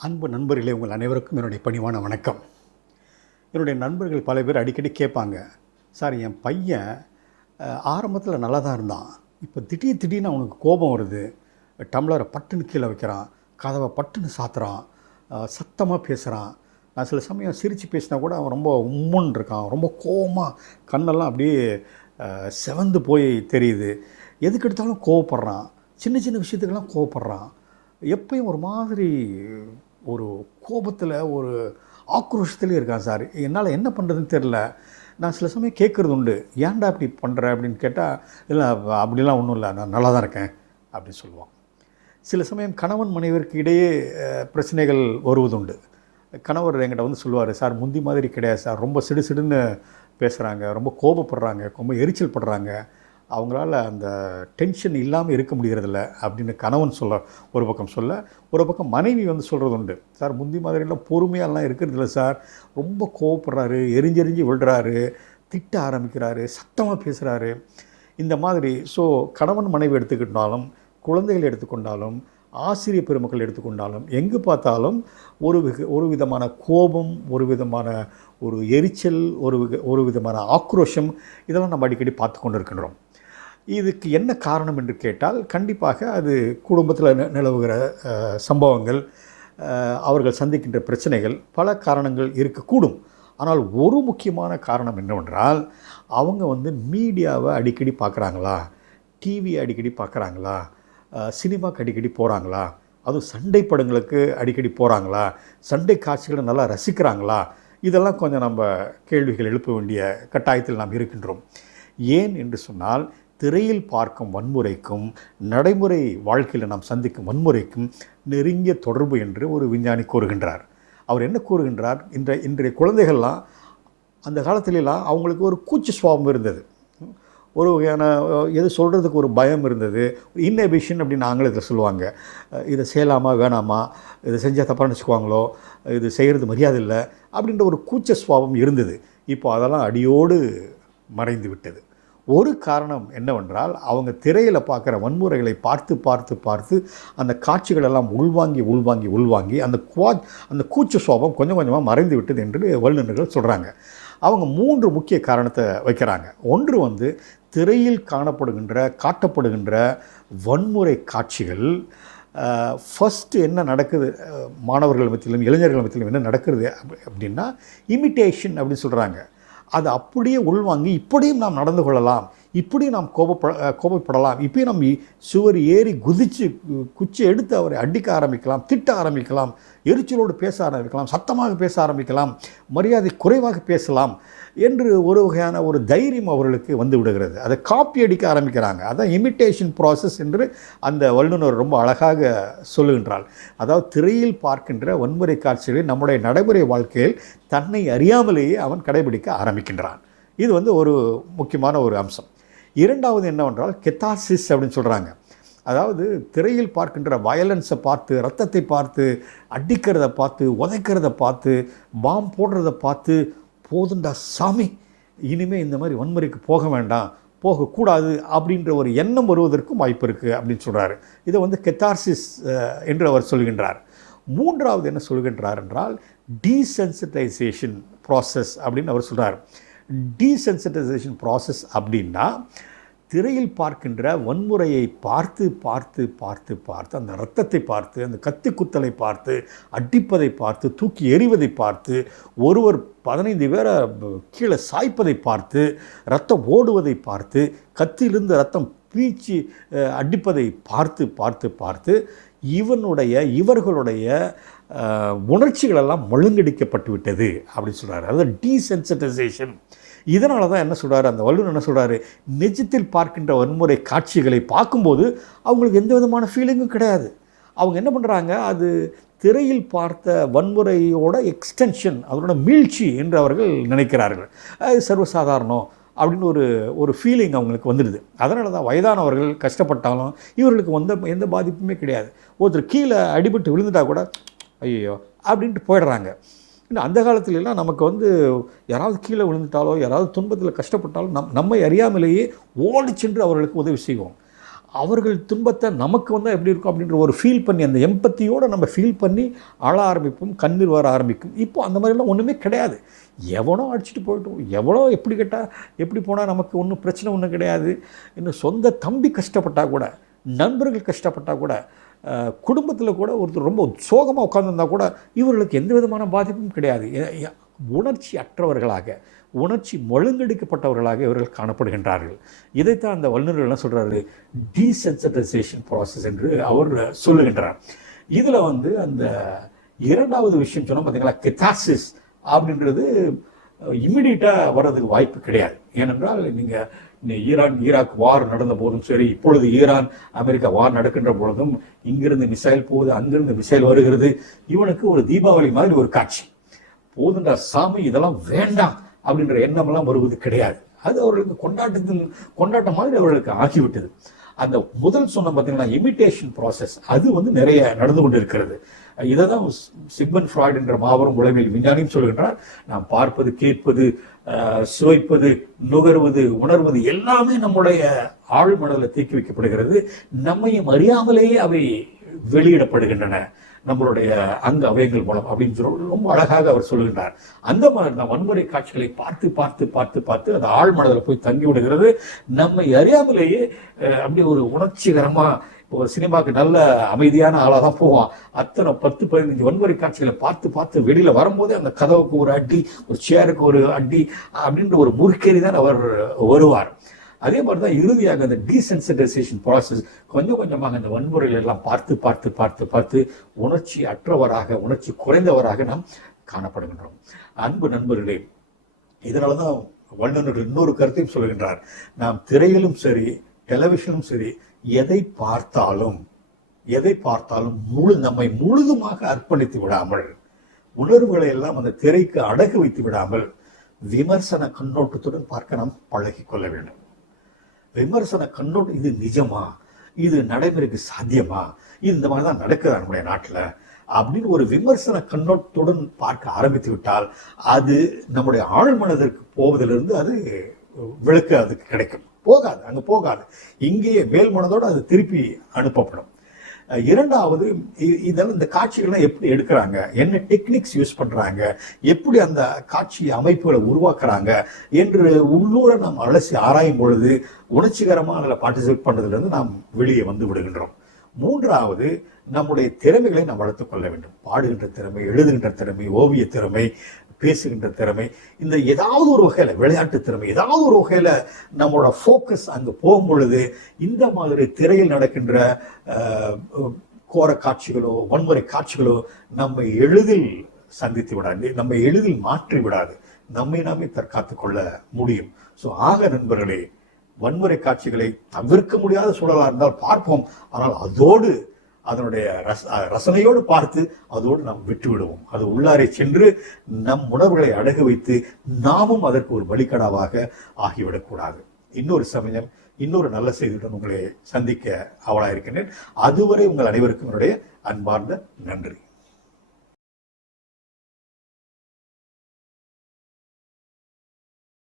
அன்பு நண்பர்களே, உங்கள் அனைவருக்கும் என்னுடைய பணிவான வணக்கம். என்னுடைய நண்பர்கள் பல பேர் அடிக்கடி கேட்பாங்க, சார் என் பையன் ஆரம்பத்தில் நல்லா தான் இருந்தான், இப்போ திடீர்னு அவனுக்கு கோபம் வருது, டம்ளரை பட்டுன்னு கீழே வைக்கிறான், கதவை பட்டுன்னு சாத்துறான், சத்தமாக பேசுகிறான். நான் சில சமயம் சிரித்து பேசினா கூட அவன் ரொம்ப உம்முன்னு இருக்கான், ரொம்ப கோபமாக கண்ணெல்லாம் அப்படியே செவந்து போய் தெரியுது. எதுக்கு எடுத்தாலும் கோவப்படுறான், சின்ன சின்ன விஷயத்துக்கெல்லாம் கோவப்படுறான். எப்பயும் ஒரு மாதிரி ஒரு கோபத்தில் ஒரு ஆக்ரோஷத்துலேயே இருக்கான் சார். என்னால் என்ன பண்ணுறதுன்னு தெரில. நான் சில சமயம் கேட்குறது உண்டு, ஏன்டா இப்படி பண்ணுற அப்படின்னு கேட்டால், இல்லை அப்படிலாம் ஒன்றும் இல்லை, நான் நல்லா தான் இருக்கேன் அப்படின்னு சொல்லுவான். சில சமயம் கணவன் மனைவிற்கு இடையே பிரச்சனைகள் வருவதுண்டு. கணவர் என்கிட்ட வந்து சொல்லுவார், சார் முந்தி மாதிரி கிடையாது சார், ரொம்ப சிடுசிடுன்னு பேசுகிறாங்க, ரொம்ப கோபப்படுறாங்க, ரொம்ப எரிச்சல் படுறாங்க, அவங்களால அந்த டென்ஷன் இல்லாமல் இருக்க முடிகிறதில்ல அப்படின்னு கணவன் சொல்ல ஒரு பக்கம் சொல்ல, ஒரு பக்கம் மனைவி வந்து சொல்கிறது உண்டு, சார் முந்தி மாதிரிலாம் பொறுமையாலாம் இருக்கிறதில்ல சார், ரொம்ப கோவப்படுறாரு, எரிஞ்செறிஞ்சு விழுறாரு, திட்ட ஆரம்பிக்கிறாரு, சத்தமாக பேசுகிறாரு. இந்த மாதிரி கணவன் மனைவி எடுத்துக்கிட்டாலும், குழந்தைகள் எடுத்துக்கொண்டாலும், ஆசிரியர் பெருமக்கள் எடுத்துக்கொண்டாலும், எங்கு பார்த்தாலும் ஒரு விதமான கோபம், ஒரு விதமான ஒரு எரிச்சல், ஒரு விதமான ஆக்ரோஷம், இதெல்லாம் நம்ம அடிக்கடி பார்த்து கொண்டு இருக்கின்றோம். இதுக்கு என்ன காரணம் என்று கேட்டால், கண்டிப்பாக அது குடும்பத்தில் நிலவுகிற சம்பவங்கள், அவர்கள் சந்திக்கின்ற பிரச்சனைகள், பல காரணங்கள் இருக்கக்கூடும். ஆனால் ஒரு முக்கியமான காரணம் என்னவென்றால், அவங்க வந்து மீடியாவை அடிக்கடி பார்க்குறாங்களா, டிவியை அடிக்கடி பார்க்குறாங்களா, சினிமாவுக்கு அடிக்கடி போகிறாங்களா, அதுவும் சண்டை படங்களுக்கு அடிக்கடி போகிறாங்களா, சண்டை காட்சிகளை நல்லா ரசிக்கிறாங்களா, இதெல்லாம் கொஞ்சம் நம்ம கேள்விகள் எழுப்ப வேண்டிய கட்டாயத்தில் நாம் இருக்கின்றோம். ஏன் என்று சொன்னால், திரையில் பார்க்கும் வன்முறைக்கும் நடைமுறை வாழ்க்கையில் நாம் சந்திக்கும் வன்முறைக்கும் நெருங்கிய தொடர்பு என்று ஒரு விஞ்ஞானி கூறுகின்றார். அவர் என்ன கூறுகின்றார், இன்றைய குழந்தைகள்லாம் அந்த காலத்திலலாம் அவங்களுக்கு ஒரு கூச்ச சுபாவம் இருந்தது, ஒரு வகையான எது சொல்கிறதுக்கு ஒரு பயம் இருந்தது, இன்னெபிஷன் அப்படின்னு ஆங்கிலத்தில் சொல்லுவாங்க. இதை செய்யலாமா வேணாமா, இதை செஞ்சால் தப்பாக நினச்சிக்குவாங்களோ, இது செய்கிறது மரியாதை இல்லை அப்படின்ற ஒரு கூச்ச சுபாவம் இருந்தது. இப்போ அதெல்லாம் அடியோடு மறைந்து விட்டது. ஒரு காரணம் என்னவென்றால், அவங்க திரையில் பார்க்குற வன்முறைகளை பார்த்து பார்த்து பார்த்து அந்த காட்சிகளெல்லாம் உள்வாங்கி அந்த கூச்ச சுபாவம் கொஞ்சம் கொஞ்சமாக மறைந்து விட்டது என்று வல்லுநர்கள் சொல்கிறாங்க. அவங்க 3 முக்கிய காரணத்தை வைக்கிறாங்க. ஒன்று வந்து, திரையில் காட்டப்படுகின்ற வன்முறை காட்சிகள் ஃபஸ்ட்டு என்ன நடக்குது மாணவர்கள் மத்தியிலும் இளைஞர்கள் மத்தியிலும் என்ன நடக்கிறது அப்படின்னா, இமிட்டேஷன் அப்படின்னு சொல்கிறாங்க. அதை அப்படியே உள்வாங்கி இப்படியும் நாம் நடந்து கொள்ளலாம், இப்படியும் நாம் கோபப்படலாம், இப்படியும் நாம் சுவர் ஏறி குதித்து குச்சி எடுத்து அவரை அடிக்க ஆரம்பிக்கலாம், திட்ட ஆரம்பிக்கலாம், எரிச்சலோடு பேச ஆரம்பிக்கலாம், சத்தமாக பேச ஆரம்பிக்கலாம், மரியாதை குறைவாக பேசலாம் என்று ஒரு வகையான ஒரு தைரியம் அவர்களுக்கு வந்து விடுகிறது. அதை காப்பி அடிக்க ஆரம்பிக்கிறாங்க. அதான் இமிட்டேஷன் ப்ராசஸ் என்று அந்த வல்லுநர் ரொம்ப அழகாக சொல்லுகின்றாள். அதாவது திரையில் பார்க்கின்ற வன்முறை காட்சிகளை நம்முடைய நடைமுறை வாழ்க்கையில் தன்னை அறியாமலேயே அவன் கடைபிடிக்க ஆரம்பிக்கின்றான். இது வந்து ஒரு முக்கியமான ஒரு அம்சம். இரண்டாவது என்னவென்றால், கெத்தாசிஸ் அப்படின்னு சொல்கிறாங்க. அதாவது திரையில் பார்க்கின்ற வயலன்ஸை பார்த்து, ரத்தத்தை பார்த்து, அடிக்கிறத பார்த்து, உதைக்கிறத பார்த்து, பாம் போடுறத பார்த்து, போதுண்டா சாமி, இனிமேல் இந்த மாதிரி வன்முறைக்கு போக வேண்டாம், போகக்கூடாது அப்படின்ற ஒரு எண்ணம் வருவதற்கும் வாய்ப்பு இருக்குது அப்படின்னு சொல்கிறாரு. இதை வந்து கெத்தார்சிஸ் என்று அவர் சொல்கின்றார். மூன்றாவது என்ன சொல்கின்றார் என்றால், டீசென்சிட்டைசேஷன் ப்ராசஸ் அப்படின்னு அவர் சொல்கிறார். டீசென்சிட்டைசேஷன் ப்ராசஸ் அப்படின்னா, திரையில் பார்க்கின்ற வன்முறையை பார்த்து பார்த்து பார்த்து பார்த்து, அந்த இரத்தத்தை பார்த்து, அந்த கத்தி குத்தலை பார்த்து, அடிப்பதை பார்த்து, தூக்கி எறிவதை பார்த்து, ஒருவர் 15 பேரை கீழே சாய்ப்பதை பார்த்து, ரத்தம் ஓடுவதை பார்த்து, கத்தியிலிருந்து ரத்தம் பீச்சி அடிப்பதை பார்த்து பார்த்து பார்த்து இவர்களுடைய உணர்ச்சிகளெல்லாம் மழுங்கடிக்கப்பட்டு விட்டது அப்படின்னு சொல்கிறார். அதாவது டீசென்சிட்டைசேஷன். இதனால தான் என்ன சொல்கிறார் அந்த வல்லுநர், என்ன சொல்கிறாரு, நிஜத்தில் பார்க்கின்ற வன்முறை காட்சிகளை பார்க்கும்போது அவங்களுக்கு எந்த விதமான ஃபீலிங்கும் கிடையாது. அவங்க என்ன பண்ணுறாங்க, அது திரையில் பார்த்த வன்முறையோட எக்ஸ்டென்ஷன், அதனோட மீழ்ச்சி என்று அவர்கள் நினைக்கிறார்கள். அது சர்வசாதாரணம் அப்படின்னு ஒரு ஃபீலிங் அவங்களுக்கு வந்துடுது. அதனால தான் வயதானவர்கள் கஷ்டப்பட்டாலும் இவர்களுக்கு எந்த பாதிப்புமே கிடையாது. ஒருத்தர் கீழே அடிபட்டு விழுந்துட்டால் கூட ஐயோ அப்படின்ட்டு போயிடுறாங்க. இன்னும் அந்த காலத்துலலாம் நமக்கு வந்து யாராவது கீழே விழுந்துட்டாலோ, யாராவது துன்பத்தில் கஷ்டப்பட்டாலும் நம்மை அறியாமலேயே ஓடி சென்று அவர்களுக்கு உதவி செய்வோம். அவர்கள் துன்பத்தை நமக்கு வந்தால் எப்படி இருக்கும் அப்படின்ற ஒரு ஃபீல் பண்ணி, அந்த எம்பத்தியோடு நம்ம ஃபீல் பண்ணி அழ ஆரம்பிப்போம், கண்ணீர் வர ஆரம்பிக்கும். இப்போ அந்த மாதிரிலாம் ஒன்றுமே கிடையாது. எவனோ அடிச்சுட்டு போய்ட்டும், எவ்வளோ எப்படி கேட்டால் எப்படி போனால் நமக்கு ஒன்றும் பிரச்சனை ஒன்றும் கிடையாது. இன்னும் சொந்த தம்பி கஷ்டப்பட்டால் கூட, நண்பர்கள் கஷ்டப்பட்டால் கூட, குடும்பத்தில் கூட ஒருத்தர் ரொம்ப சோகமாக உட்காந்துருந்தால் கூட இவர்களுக்கு எந்த விதமான பாதிப்பும் கிடையாது. உணர்ச்சி அற்றவர்களாக, உணர்ச்சி மழுங்கடிக்கப்பட்டவர்களாக இவர்கள் காணப்படுகின்றார்கள். இதைத்தான் அந்த வல்லுநர்கள் என்ன சொல்கிறாரு, டீசென்சிட்டைசேஷன் ப்ராசஸ் என்று அவர் சொல்லுகின்றார். இதில் அந்த இரண்டாவது விஷயம் சொன்னால் பார்த்தீங்களா, கெத்தாசிஸ் அப்படின்றது இம்மிடியட்டாக வர்றதுக்கு வாய்ப்பு கிடையாது. ஏனென்றால் நீங்கள் ஈராக் வார் நடந்த போதும் சரி, இப்பொழுது ஈரான் அமெரிக்கா வார் நடக்கின்ற பொழுதும் இங்கிருந்து மிசைல் போகுது, அங்கிருந்து மிசைல் வருகிறது. இவனுக்கு ஒரு தீபாவளி மாதிரி ஒரு காட்சி. போதுண்டா சாமி, இதெல்லாம் வேண்டாம் அப்படின்ற எண்ணமெல்லாம் வருவது கிடையாது. அது அவர்களுக்கு கொண்டாட்டம் மாதிரி அவர்களுக்கு ஆகிவிட்டது. அந்த முதல் சொன்ன பார்த்தீங்கன்னா இமிட்டேஷன் ப்ராசஸ், அது நிறைய நடந்து கொண்டு இருக்கிறது. இதை தான் சிக்மண்ட் ஃப்ராய்ட் என்ற மாபெரும் உளவியல் விஞ்ஞானியும் சொல்கின்றார். நாம் பார்ப்பது, கேட்பது, சுவைப்பது, நுகர்வது, உணர்வது எல்லாமே நம்முடைய ஆழ்மனதில் தேக்கி வைக்கப்படுகிறது. நம்மையும் அறியாமலேயே அவை வெளியிடப்படுகின்றன நம்மளுடைய அங்க அவயங்கள் மூலம் அப்படின்னு சொல்லி ரொம்ப அழகாக அவர் சொல்லுகின்றார். அந்த மாதிரி தான் வன்முறை காட்சிகளை பார்த்து பார்த்து பார்த்து பார்த்து அது ஆழ்மனதில் போய் தங்கி விடுகிறது. நம்மை அறியாமலேயே அப்படியே ஒரு உணர்ச்சிகரமா, ஒரு சினிமாவுக்கு நல்ல அமைதியான ஆளாக தான் போவான், அத்தனை 10-15 வன்முறை காட்சிகளை பார்த்து பார்த்து வெளியில வரும்போதே அந்த கதவுக்கு ஒரு அடி, ஒரு சேருக்கு ஒரு அடி அப்படின்ற ஒரு முறுக்கேறி தான் அவர் வருவார். அதே மாதிரி தான் இறுதியாக அந்த டீசென்சிட்டைசேஷன் ப்ராசஸ் கொஞ்சம் கொஞ்சமாக அந்த வன்முறைகள் எல்லாம் பார்த்து பார்த்து பார்த்து பார்த்து உணர்ச்சி அற்றவராக, உணர்ச்சி குறைந்தவராக நாம் காணப்படுகின்றோம். அன்பு நண்பர்களே, இதனால தான் வல்லுநர்கள் இன்னொரு கருத்தையும் சொல்கின்றார். நாம் திரையிலும் சரி, டெலிவிஷனும் சரி, எதை பார்த்தாலும் நம்மை முழுதுமாக அர்ப்பணித்து விடாமல், உணர்வுகளை எல்லாம் அந்த திரைக்கு அடகு வைத்து விடாமல் விமர்சன கண்ணோட்டத்துடன் பார்க்க நாம் பழகி கொள்ள வேண்டும். விமர்சன கண்ணோட்டம், இது நிஜமா, இது நடைமுறைக்கு சாத்தியமா, இந்த மாதிரி தான் நடக்குது நம்முடைய நாட்டில் அப்படின்னு ஒரு விமர்சன கண்ணோட்டத்துடன் பார்க்க ஆரம்பித்து விட்டால் அது நம்முடைய ஆழ்மனதிற்கு போவதிலிருந்து அது விளக்கு அதுக்கு கிடைக்கும். அங்க போகாது. இங்கேயே மேல்மனதோடு அது திருப்பி அனுப்பப்படும். இரண்டாவது, இதெல்லாம் இந்த காட்சிகள்லாம் எப்படி எடுக்கிறாங்க, என்ன டெக்னிக்ஸ் யூஸ் பண்றாங்க, எப்படி அந்த காட்சி அமைப்புகளை உருவாக்குறாங்க என்று உள்ளூர நாம் அலசி ஆராயும் பொழுது உணர்ச்சிகரமாக அதில் பார்ட்டிசிபேட் பண்றதுல இருந்து நாம் வெளியே வந்து விடுகின்றோம். மூன்றாவது, நம்முடைய திறமைகளை நாம் வளர்த்துக் கொள்ள வேண்டும். பாடுகின்ற திறமை, எழுதுகின்ற திறமை, ஓவிய திறமை, பேசுகின்ற திறமை, இந்த ஏதாவது ஒரு வகையில விளையாட்டு திறமை, ஏதாவது ஒரு வகையில நம்மளோட ஃபோக்கஸ் அங்க போகும் பொழுது இந்த மாதிரி திரையில் நடக்கின்ற கோர காட்சிகளோ வன்முறை காட்சிகளோ நம்மை எளிதில் சந்தித்து விடாது, நம்மை எளிதில் மாற்றி விடாது, நம்மை நாமே தற்காத்துக் கொள்ள முடியும். ஸோ ஆக நண்பர்களே, வன்முறை காட்சிகளை தவிர்க்க முடியாத சூழலாக இருந்தால் பார்ப்போம். ஆனால் அதோடு அதனுடைய ரசனையோடு பார்த்து அதோடு நாம் விட்டு விடுவோம். அது உள்ளாரை சென்று நம் உணர்வுகளை அடகு வைத்து நாமும் அதற்கு ஒரு வழிகடாவாக ஆகிவிடக்கூடாது. இன்னொரு சமயம் இன்னொரு நல்ல செய்தியுடன் உங்களை சந்திக்க ஆவலாயிருக்கின்றேன். அதுவரை உங்கள் அனைவருக்கும் என்னுடைய அன்பார்ந்த நன்றி.